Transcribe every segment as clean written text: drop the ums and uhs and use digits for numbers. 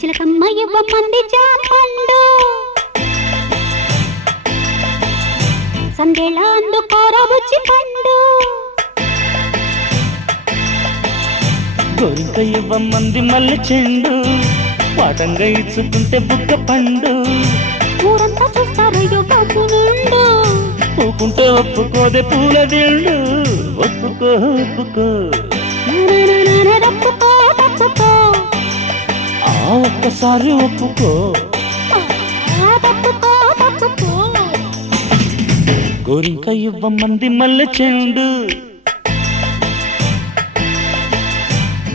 చిలకమ్మ ఇవ్వమంది జాంపండు సందేళ అందుకోరా బుచ్చి పండు గోరింక ఇవ్వమంది మల్లె చెండు పాటంగా ఇచ్చుకుంటే బుగ్గ పండు ఊరంతా చూస్తారయ్యో కప్పు నుండు పూకుంటే ఒప్పుకోదే పూల దిండు ఒప్పుకో ఒప్పుకో తప్పుకో తప్పుకో ఆ ఒక్కసారి ఒప్పుకో తప్పుకో తప్పుకో గోరింక ఇవ్వమంది మల్లె చెండు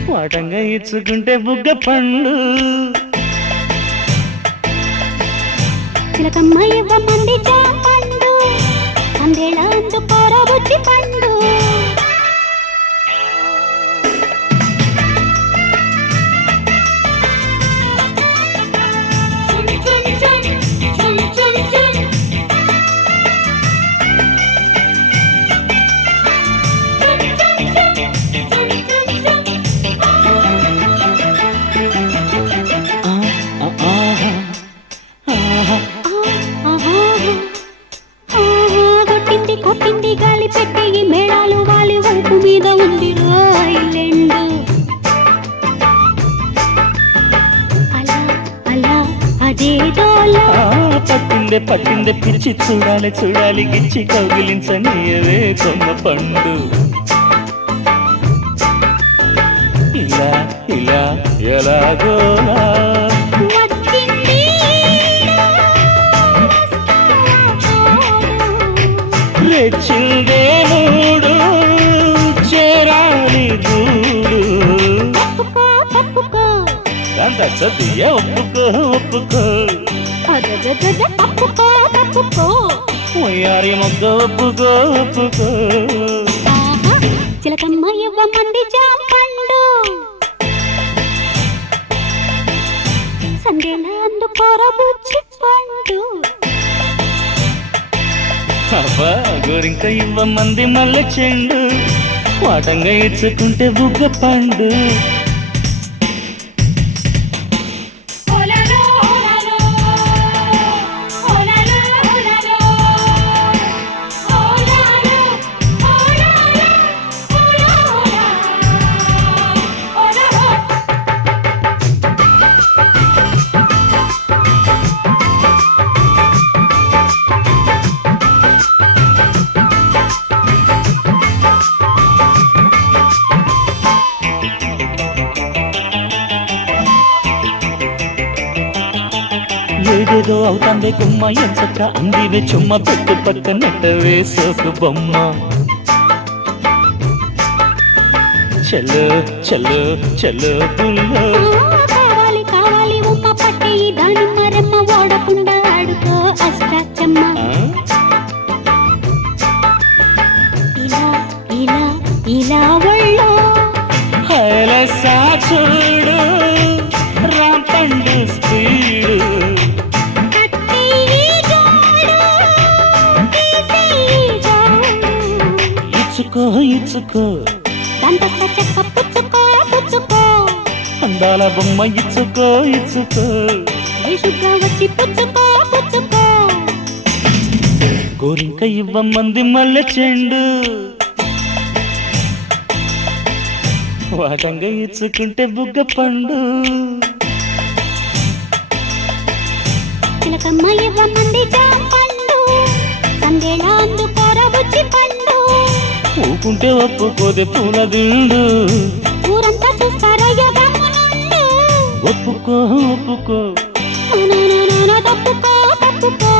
పాటంగా ఇచ్చుకుంటే బుగ్గ పండు చిలకమ్మ ఇవ్వమంది జాంపండు సందేళ అందుకోరా బుచ్చి పండు కొట్టింది కొట్టింది గాలి పెట్టి ఈ మేళాలు వాలి వైపు మీద ఉంది రాయిలెండు అలా అలా అదేదోలా పట్టిందే పట్టిందే పిచ్చి చూడాలి చూడాలి గిచ్చి కౌగిలించనీయవే కొమ్మ పండు ఇలా ఇలా ఎలాగోలా వచ్చింది రెచ్చిందే మూడు చేరాలి గూడు తప్పుకో తప్పుకో అంత సద్య ఒప్పుకో ఒప్పుకో అదదదద తప్పుకో తప్పుకో వయ్యారి మొగ్గ ఒప్పుకో ఒప్పుకో ఆహా చిలకమ్మ ఇవ్వమంది జాంపండు సందేళ అందుకోరా బుచ్చి పండు అబ్బా గోరింక ఇవ్వమంది మల్లె చెండు వాటంగా ఇచ్చుకుంటే బుగ్గ పండు ఏదేదో అవుతాందే గుమ్మ ఎంచక్క అందివే చుమ్మ పెట్టు పక్క నెట్టవే సోకు బొమ్మ చలో చలో చలో పుల్లో కావాలి కావాలి ఉమ్మ పట్టి దాని మరెమ్మ ఓడకుండా ఆడుకో అష్టాచమ్మ ఇలా ఇలా ఇలా ఒళ్ళో హైలసా చూడు రాంపండు స్పీడు కట్టి జోడు తీసి జోడు ఇచ్చుకో ఇచ్చుకో దంతక్క చెక్క పుచ్చుకో పుచ్చుకో అందాల బొమ్మ ఇచ్చుకో ఇచ్చుకో వేషుగా వచ్చి పుచ్చుకో పుచ్చుకో గోరింక ఇవ్వమంది మల్లె చెండు వాటంగా ఇచ్చుకుంటే బుగ్గ పండు చిలకమ్మ ఇవ్వమంది జాంపండు సందేళ అందుకోరా బుచ్చి పండు ఊకుంటే ఒప్పుకోదే పూల దిండు ఊరంతా చూస్తారయ్యో గమ్ము నుండు ఒప్పుకో ఒప్పుకో తప్పుకో తప్పుకో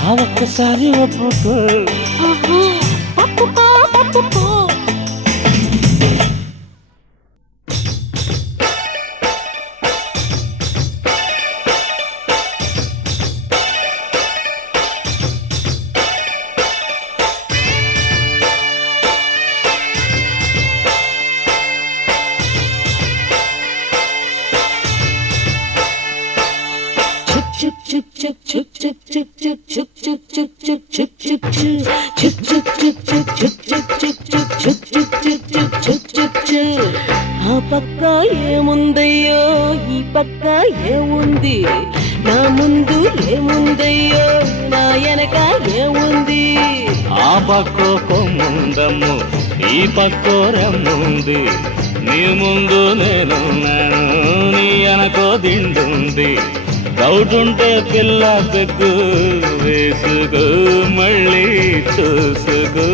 ఆ ఒక్కసారి ఒప్పుకో ఆహా తప్పుకో తప్పుకో ఆ పక్క ఏముందయ్యో ఈ పక్క ఏముంది, నా ముందు ఏముందయ్యో, నా వెనక ఏముంది. ఆ పక్కో కొమ్ముందమ్ము, ఈ పక్కో రమ్ముంది. నీ ముందు నేనున్నాను, నీ వెనకో దిండుంది. డౌట్ ఉంటే పిల్ల పెగ్గు వేసుకో, మళ్ళీ చూసుకో.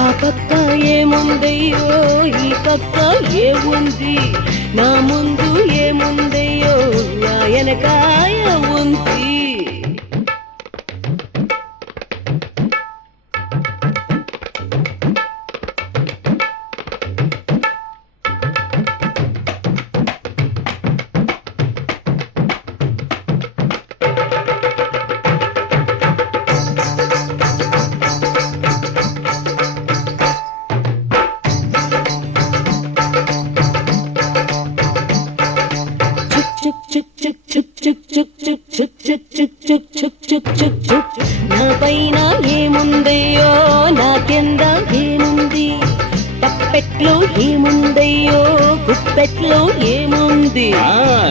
ఆ పక్క ఏముందయ్యో, ఈ పక్క ఏముంది, నా ముందు ఏముందయ్యో, నా వెనక ఏముంది. నా పైన ఏముందయ్యో, నా కింద ఏముంది, తప్పెట్లో ఏముందయ్యో, గుప్పెట్లో ఏముంది.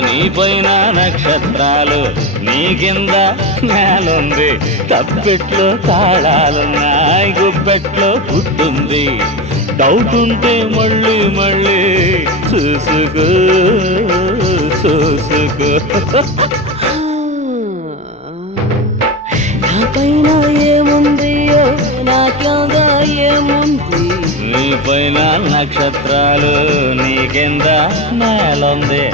నీ పైన నక్షత్రాలు, నీ కింద నేలుంది. తప్పెట్లో తాళాలున్నాయి, గుప్పెట్లో గుడ్డుంది. డౌట్ ఉంటే మళ్ళీ మళ్ళీ చూసుకో, చూసుకో. నా పైన ఏముందయ్యో, నా కింద ఏముంది. నీ పైన నక్షత్రాలు, నీ కింద నేలుంది.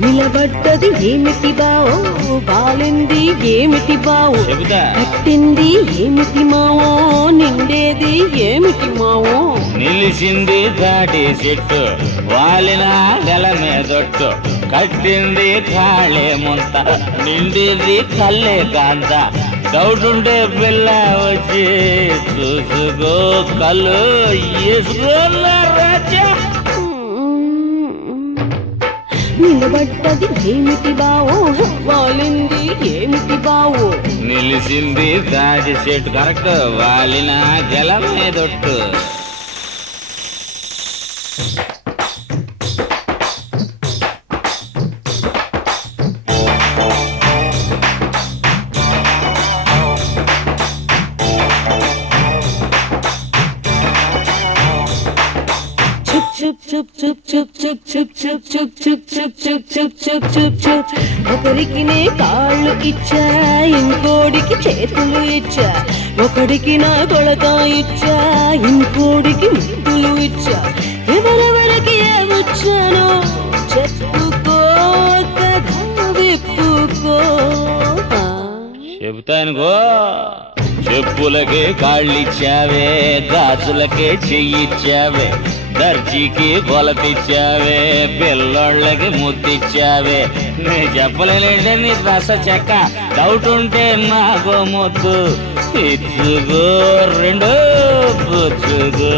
నిలబడ్డది ఏమిటి బావో, బాలింది ఏమిటి బావో, కట్టింది ఏమిటి మావో, నిండేది ఏమిటి మావో. నిలిచింది తాటి చెట్టు, వాలిన గల మీదొట్టు. కట్టింది కాళే ముంత, నిండేది కల్లే కాంత. డౌట్ ఉంటే పిల్ల వచ్చి చూసుకో, కళ్ళు వేసుకో రాజా. నిలబడ్డది ఏమిటి బావో, వాలింది ఏమిటి బావో. నిలిచింది తాటి చెట్టు కరెక్ట్, వాలిన గల మీదొట్టు. ఒకరికి నే కాళ్ళు ఇచ్చా, ఇంకోడికి చేతులు ఇచ్చా. ఒకడికి నా కొలత ఇచ్చా, ఇంకోడికి ముద్దులు ఇచ్చా. ఎవరెవరికి ఏమొచ్చానో చెప్పుకో, కదా విప్పుకో. చెబుతానుగో. చెప్పులకే కాళ్ళిచ్చావే, గాజులకే చెయ్యిచ్చావే. దర్జీకి కొలతిచ్చావే, పిల్లోళ్ళకి ముద్దిచ్చావే. నే చెప్పలేనంటే నీ రస చెక్క. డౌట్ ఉంటే నాకు ముద్దు ఇచ్చుకో, రెండు పుచ్చుకో.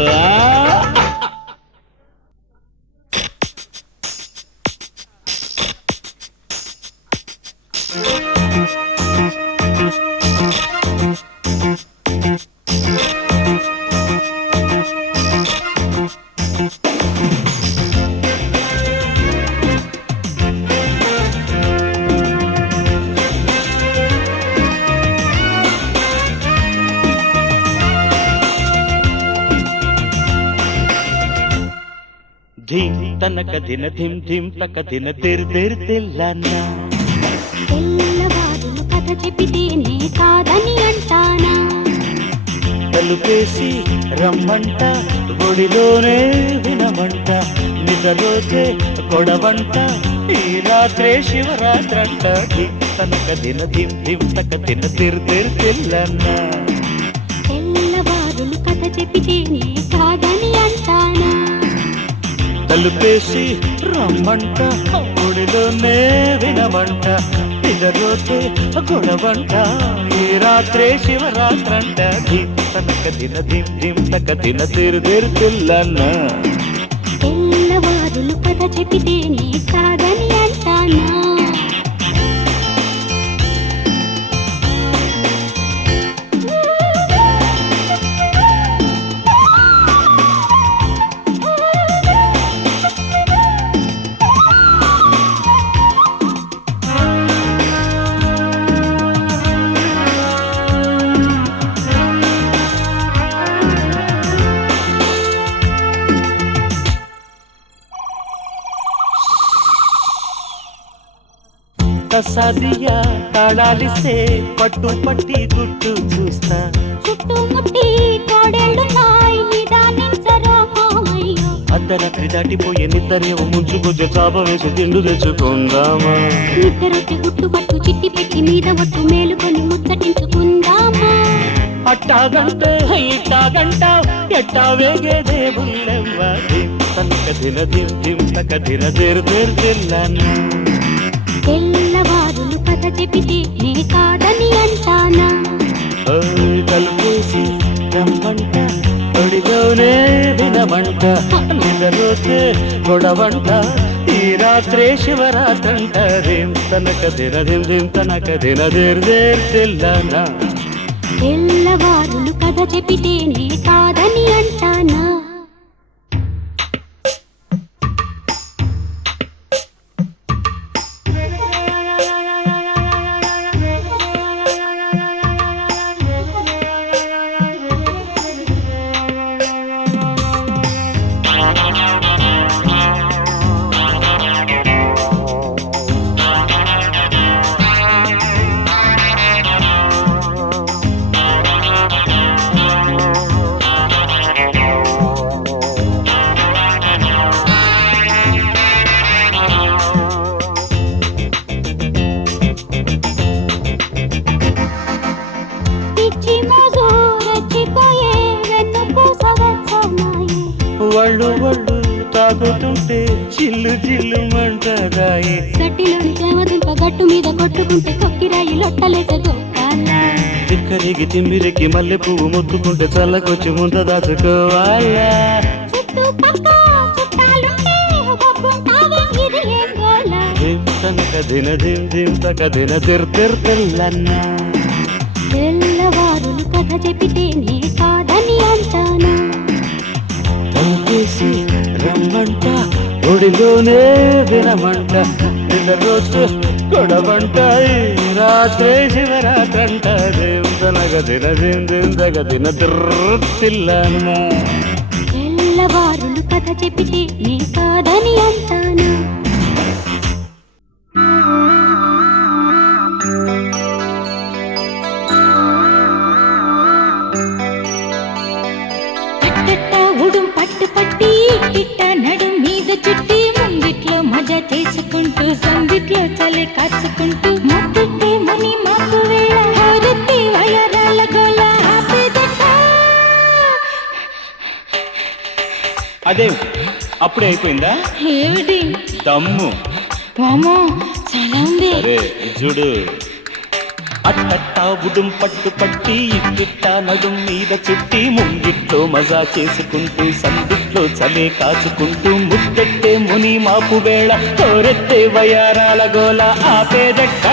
ధీం తనక దిన ధిం ధిం తక దిన తెర్ తెర్ తెల్లన్నా. తెల్లవారులు కథ చెబితేనే కాదని అంటానా. తలుపేసి రమ్మంట, ఒడిలోనే వినమంట. నిద్రలోతే గొడవంట, ఈ రాత్రే శివరాత్రంట. ధిం తనక దిన ధిం ధిం తక దిన తెర్ తెర్ తెల్లన్నా. తెల్లవారులు కథ చెబితే నే కాదని అంటానా తలుపేసి రమ్మంట ఒడిలోనే వినమంట నిద్రలోతే గొడవంట ఈ రాత్రే శివరాత్రంట ధిం తనక దిన ధిం ధిం తక దిన తిరు తిరు తిల్లన్న తెల్లవారులు కథ చెబితే నే కాదని అంటానా సాదియా తాళాలిస్తే పట్టు పట్టి గుట్టు చూస్తా చుట్టుముట్టి తోడేళ్ళున్నాయి నిదానించరా మామయ్య అర్ధరాత్రి దాటిపోయే నిద్రేమో ముంచుకొచ్చే చాప వేసి తిండు తెచ్చుకుందామా నిద్రొచ్చి గుట్టు పట్టు చిట్టి పెట్టి మీద ఒట్టు మేలుకొని ముచ్చటించుకుందామా అట్టాగంటే ఇట్టాగంట ఎట్టా వేగేదే బుల్లెవ్వ ధిం తనక దిన ధిం ధిం తక దిన తిరు తిరు తిల్లన్న తెల్లవారులు కథ చెబితే నే కాదని అంటానా కలుపేసి రమ్మంట ఒడిలోనే వినమంట నిద్రలోతే గొడవంట ఈ రాత్రే శివరాత్రంట ధిం తనక దిన ధిం ధిం తనక దిన దిర్ దిర్ తిల్లన తెల్లవారులు కథ చెబితే నే కాదని అంటానా వళ్ళు వళ్ళు తాగుతుంటే చిల్లు చిల్లు మంటదాయి గట్టిలోని చేమదుంప గట్టు మీద కొట్టుకుంటే కొక్కిరాయి లొట్టలేసే గోపాలా తిక్కరికి తిమ్మిరికి మల్లె పువ్వు మొత్తుకుంటే చల్లకొచ్చి ముంత దాచుకోవాలా ధిం తనక దిన ధిం ధిం తక దిన తిర్ తిర్ తిల్లన్న తెల్లవారులు కథ చెబితే నే కాదని అంటానా తలుపేసి రమ్మంట ఒడిలోనే వినమంట నిద్రలోతు గొడవంట ఈ రాత్రే శివరాత్రంట ధిం తనక దిన ధిం ధిం తక దిన తిర్ తిల్లన్న తెల్లవారులు కథ చెబితే నే కాదని అంటానా ఉడుం పట్టు పట్టి ఇట్ట నడుం మీద చుట్టి ముంగిట్లో మజా చేసుకుంటూ సందిట్లో చలి కాచుకుంటూ మత్తిట్టే ముని మాకు వేళ హారతి వయరాల గోల ఆపేదట అదే అప్పుడే అయిపోయిందా ఏమిటి దమ్ము వామో చాలా ఉంది అరే చూడు అట్టట్టా బుడుం పట్టు పట్టి ఇట్టిట్ట నడుం మీద చుట్టి ముంగిట్లో మజా చేసుకుంటూ సందిట్లో చలే కాచుకుంటూ ముద్దెట్టే ముని మాపు వేళ తోరెత్తే వయారాల గోల ఆపేదట్ట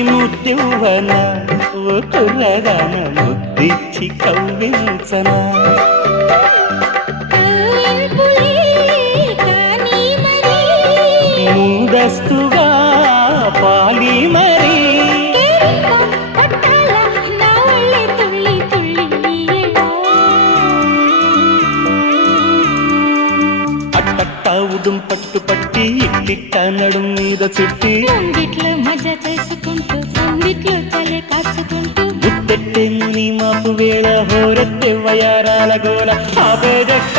లాలించి ముద్దివ్వన ఓ కుర్రగాన ముద్దిచ్చి కవ్వించనా కవ్వింపులే కానీ మరి ముందస్తుగా పాలి మరి కేరింత పట్టాల నా ఒళ్ళే తుళ్ళి తుళ్ళి అట్టట్టా ఉడుం పట్టు పట్టి ఇట్టిట్ట నడుం మీద చుట్టి ముంగిట్లో మజా చేసుకుంటూ సందిట్లో చలి కాచుకుంటూ ముత్తెట్టె ముని మాపు వేళ హోరెత్తె వయారాల గోల ఆపేదెట్ట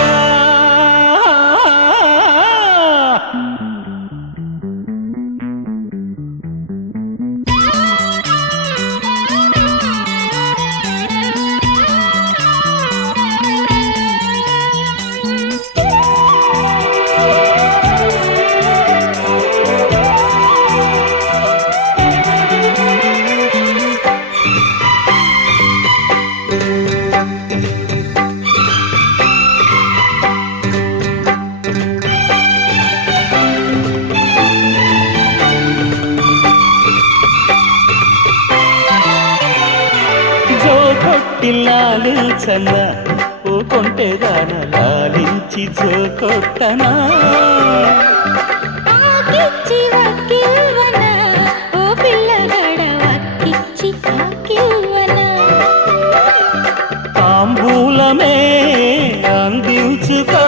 లాలించన ఓ కొంటెదాన లాలించి జోకొట్టనా ఆకిచ్చి వక్కివ్వన ఓ పిల్లగాడ వక్కిచ్చి కాకివ్వన తాంబూలమే అందించుకో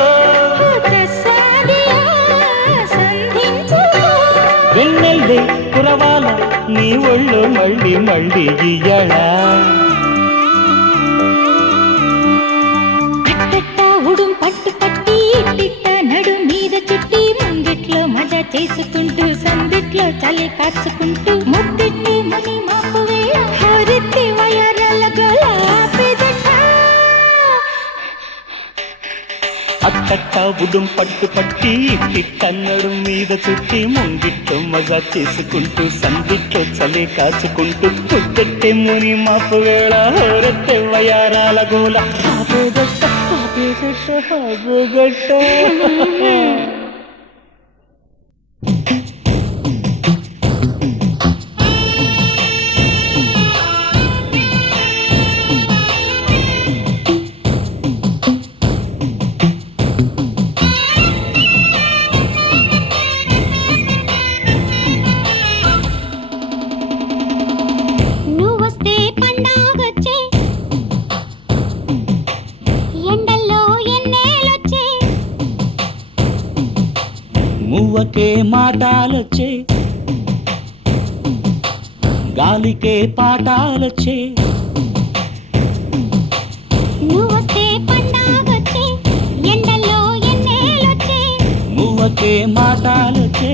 ప్రసాదియా సంధించుకో వెన్నెల్లి కురవాల నీ ఒళ్ళు మళ్ళీ మళ్ళీ ఇయ్యళా ఉడుం పట్టు పట్టి ఇట్టిట్ట నడు మీద చుట్టి ముంగిట్లో మజా చేసుకుంటూ సందిట్లో చలి కాచుకుంటూ ముద్దెట్టి మని మాపు వేళ హోరెత్తి వయరాల గోల ఆపేదట అట్టట్ట ఉడుం పట్టు పట్టి ఇట్టిట్ట నడుం మీద చుట్టి ముంగిట్లో మజా చేసుకుంటూ సందిట్లో చలి కాచుకుంటూ ముద్దెట్టి ముని మాపు వేళ హోరెత్తే వయారాల గోల ఆపేదట్ట ఆపేదట్ట ఆపేదట్ట నువ్వొస్తే పండాగొచ్చే ఎండల్లో ఎన్నేలొచ్చే మువ్వకే మాటాలొచ్చే గాలికే పాటాలొచ్చే నువ్వొస్తే పండాగొచ్చే ఎండల్లో ఎన్నేలొచ్చే మువ్వకే మాటాలొచ్చే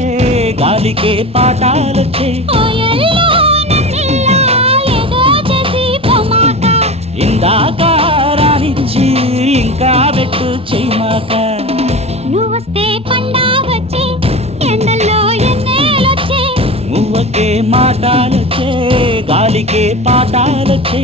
గాలికే పాటాలొచ్చే ఓయల్లో నన్నిల్లా ఏదో చేసి పొమాట ఇందాక రానిచ్చి ఇంకా పెట్టు చెయ్యమాక నువ్వొస్తే పండాగొచ్చే ఎండల్లో ఎన్నేలొచ్చే మువ్వకే మాటాలొచ్చే గాలికే పాటాలొచ్చే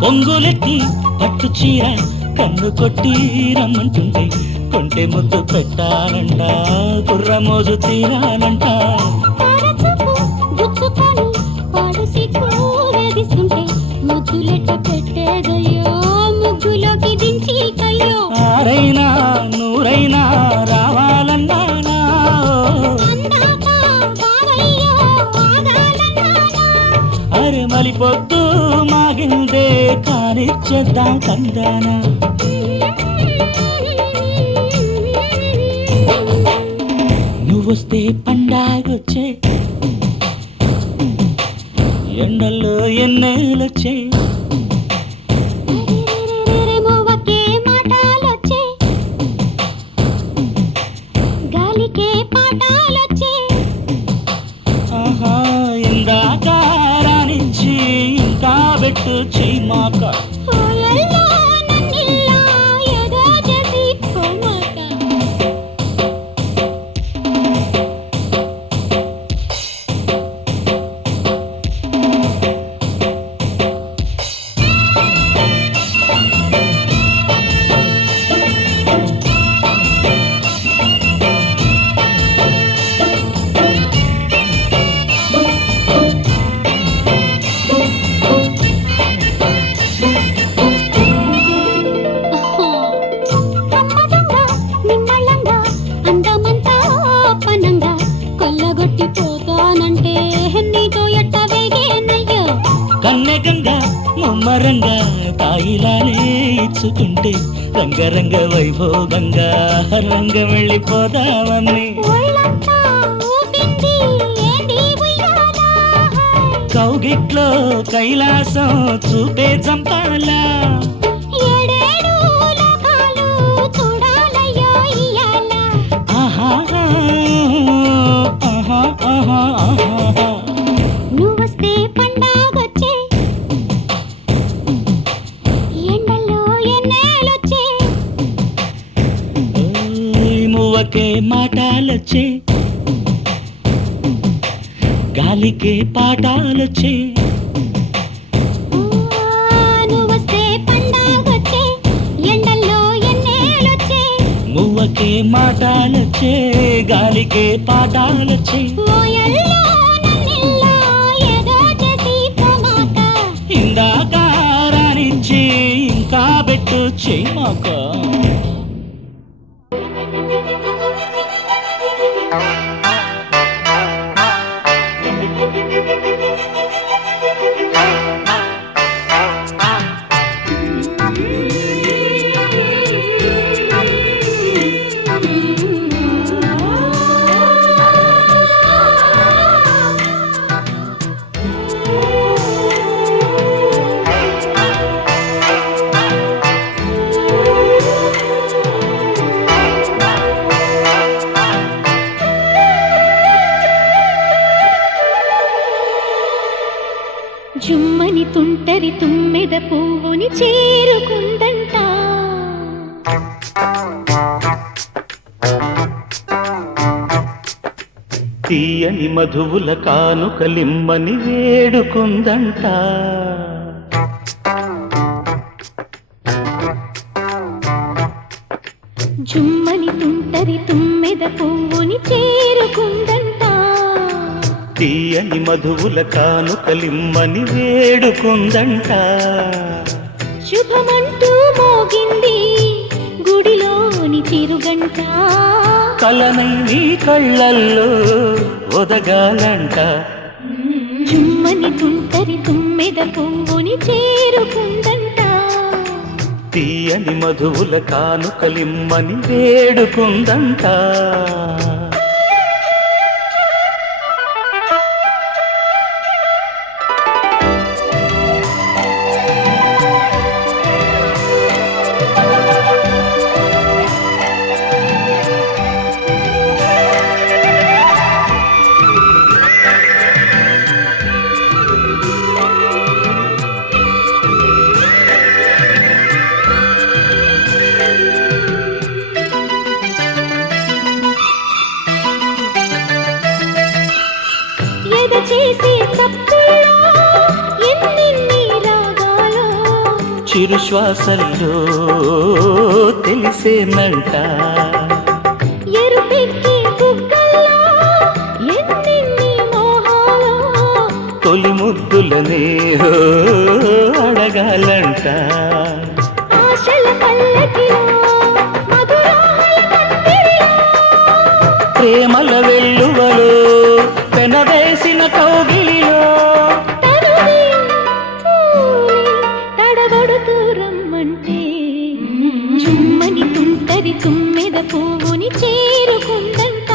పొంగులెత్తి పట్టు చీర కన్ను కొట్టి రమ్మంటుంది కొంటె ముద్దు పెట్టానంట కుర్రమోజు తీరానంట పారచూపు గుచ్చుకొని పాడు సిగ్గు వేధిస్తుంటే ముద్దులెట్ట పెట్టేదయ్యో ముగ్గులోకి దించి కయ్యో ఆరైనా నూరైనా రావాలన్నానా అందాక బావయ్యో ఆగాలన్నానా అరే మలి పొద్దు మాగిందే కానిచ్చేద్దాం కందానా నువ్వొస్తే పండాగొచ్చే ఎండల్లో ఎన్నేలొచ్చే మువ్వకే మాటలొచ్చే వరంగా తాయిలానే ఇచ్చుకుంటే రంగరంగ వైభోగంగా రంగ వెళ్ళిపోదామని ఒళ్ళంతా ఊపింది ఏంది ఉయ్యాల కౌగిట్లో కైలాసం చూపే చంపాలా ఏడేడు లోకాలు చూడాలయ్యో ఇయ్యాల ఆహా ఆహా ఆహా ఆహా నువ్వొస్తే పండాగొచ్చే ఎండల్లో ఎన్నేళ్ళొచ్చే మువ్వకే మాటాలొచ్చే గాలికే పాటాలొచ్చే నువ్వొస్తే పండాగొచ్చే ఎండల్లో ఎన్నేళ్ళొచ్చే మువ్వకే మాటాలొచ్చే గాలికే పాటాలొచ్చే ఓయల్లో నన్నిల్లో ఏదో చేసి పోమాక ఇందాక రానిచ్చి ఇంకా పెట్టు చేయమాక జుమ్మని తుంటరి తుమ్మెద పువ్వుని చేరుకుందంట తీయని మధువుల కానుకలిమ్మని వేడుకుందంట జుమ్మని తుంటరి తుమ్మెద పువ్వుని చేరుకుందంట తీయని మధువుల కానుకలిమ్మని వేడుకుందంట శుభమంటూ మోగింది గుడిలోని చిరుగంట కలనై నీ కళ్ళల్లో ఒదగాలంట జుమ్మని తుంటరి తుమ్మెద పువ్వుని చేరుకుందంట తీయని మధువుల కానుకలిమ్మని వేడుకుందంట ఎద చేసే తప్పుల్లో ఎన్నెన్ని రాగాలో చిరు శ్వాసల్లో తెలిసేనంట ఎరుపెక్కి బుగ్గల్లో ఎన్నెన్ని మోహాలో తొలి ముద్దులనే అడగాలంట ఆశల పల్లకిలో మధురాల పందిరిలో ప్రేమల వెల్లువలో పెనవేసిన కౌగిలిలో తనువే పూలే తడబడుతూ రమ్మంటే జుమ్మని తుంటరి తుమ్మెద పువ్వుని చేరుకుందంట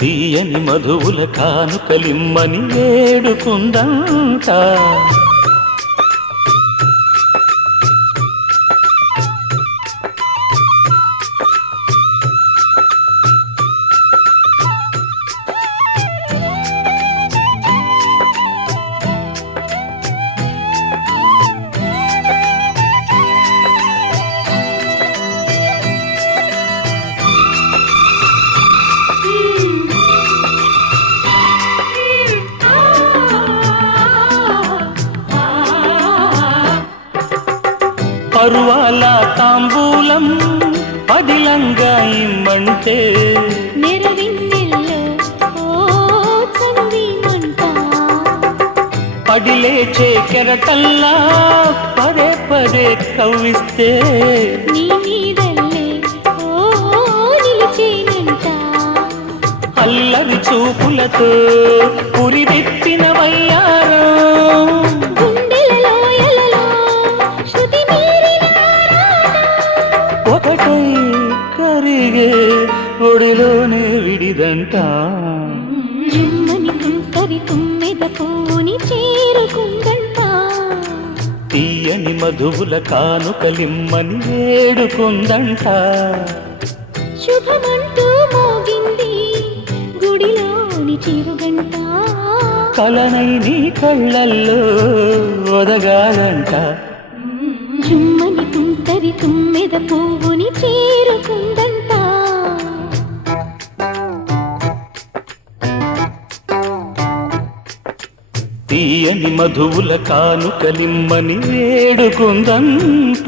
తీయని మధువుల కానుకలిమ్మని వేడుకుందంట పరువాల తాంబూలం పదిలంగా ఇమ్మంటే నెరవిన్నెల్లో ఓ చనువిమంట పడిలేచే కెరటల్లా పదే పదే కవ్విస్తే నీ మీదల్లే ఓ నిలిచేనంట అల్లరి చూపులతో పురివెత్తిన వయ్యారం గుండెల లోయలలో గంట జుమ్మని తుంటరి తుమ్మెద పూని చేరుకుందంట తీయని మధువుల కానుకలిమ్మని వేడుకుందంట శుభమంటూ మోగింది గుడిలోని చిరుగంట కలనై నీ కళ్ళల్లో ఒదగాలంట జుమ్మని తుంటరి తుమ్మెద పువ్వుని చేరుకుందంట తీయని మధువుల కానుకలిమ్మని వేడుకుందంట